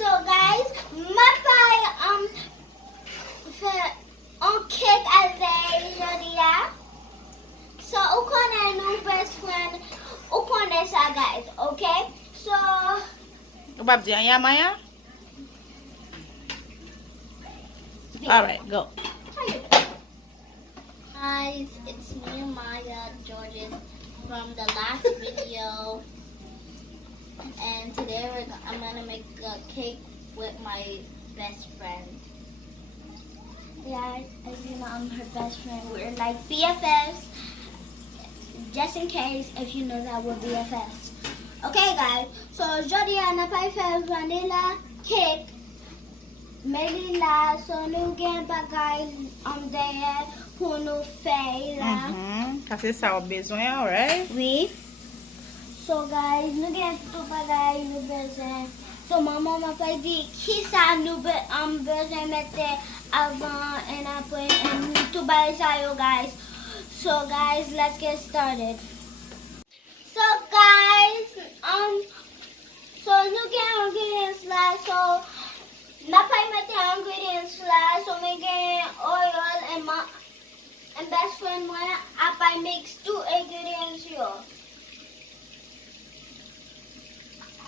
So guys, my pie on cake as a so ukone new best friend ukone sa guys, okay? So Babji, ya Maya? Alright, go. Guys, it's me Maya Georges from the last video. And today I'm gonna make a cake with my best friend. Yeah, as you know, I'm her best friend. We're like BFFs. Just in case, if you know that we're BFFs. Okay, guys. So aujourd'hui, on a pas fait vanilla cake. Mais là, so nous gain bagay derrière pour nous faire là. Parce que ça a besoin, alright? Oui. So guys, nous gain tout bagay nous besoin. So maman m'a pas dit qui ça nous besoin mettre avant et après et tout bagay ça yo guys. So guys, let's get started. So guys, so nous gain ingredients là. So napay mete ingredients là. So me gain oil and best friend moi apay mix two ingredients yo.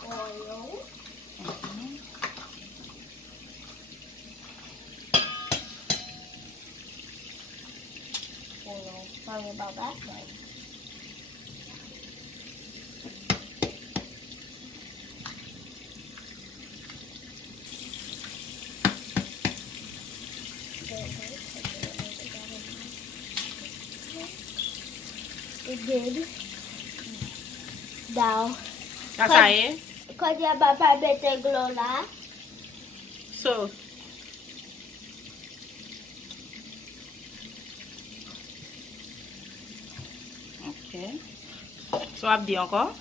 Oil. Oil. Sorry about that, guys. It did. Down. That's it? Because your papa better glow la. So, okay. So, I've done encore?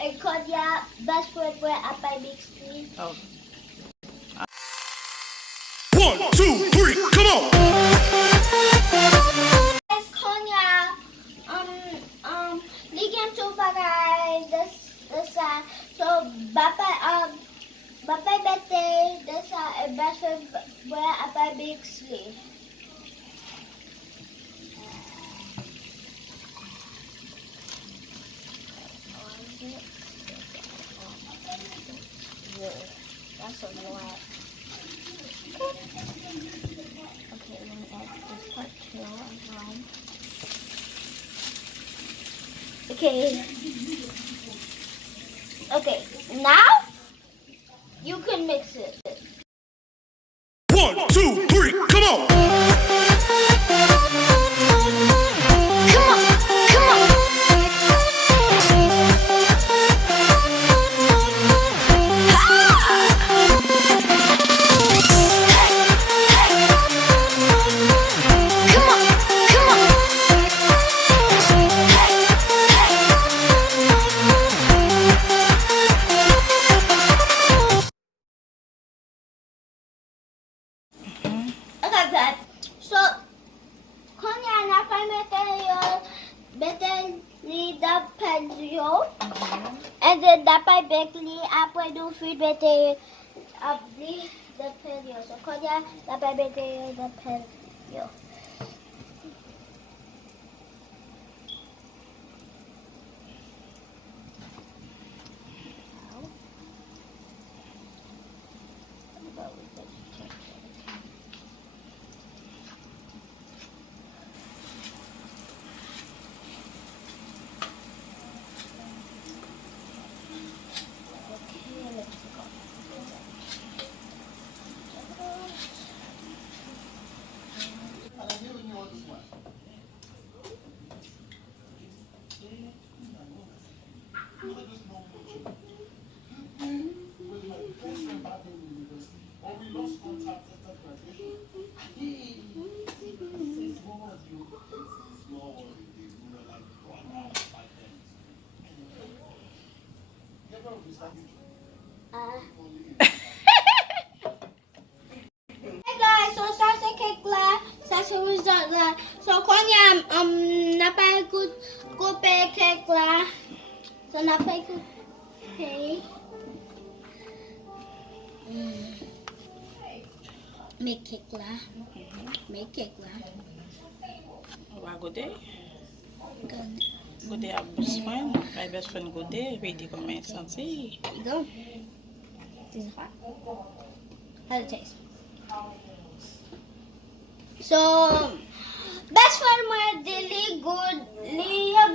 Et quand your best friend will apply mix me. Oh. 1, 2, 3, come on! Konya, ligyan to bagay dasa so bapa bete dasa best friend will apply mix me. That's a lot. Okay, let me add this part too as well. Okay. Okay, now you can mix it. 1, 2, 3, come on! Okay, good. So, Konya na pa material, better ni dapat yo, and then dapat bekli apre do food better abdi dapat yo. So, Konya dapat better dapat yo. Hey guys, so ça c'est cake là, ça c'est result là. So quand il y a n'a pas coupé cake là, so n'a pas coupé. Make cake là, make cake là. On va goûter. Good. Goûter à best friend. My best friend goûter. Ready comment il sentit. There you go. This is hot. How's it taste? So, best friend my daily good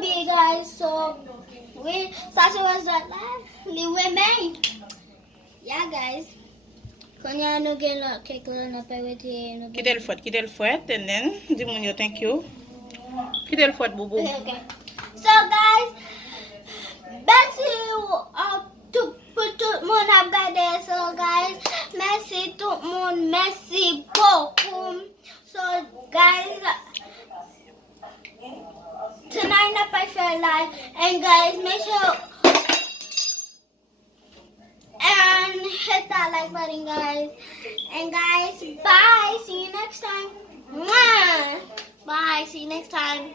big guys. So, ça was that les women. Yeah, guys. Quand il y a nous gagne la cake là, on a pas été nous. Quittez le fouet, and then dis-moi yo thank you. Quittez le fouet, boubou. Okay. So, guys, merci tout le monde a regardé. So, guys, merci tout le monde. Merci beaucoup. So, guys, tonight not by fair live. And, guys, make sure and hit that like button, guys. And, guys, bye. See you next time. Mwah. Bye. See you next time.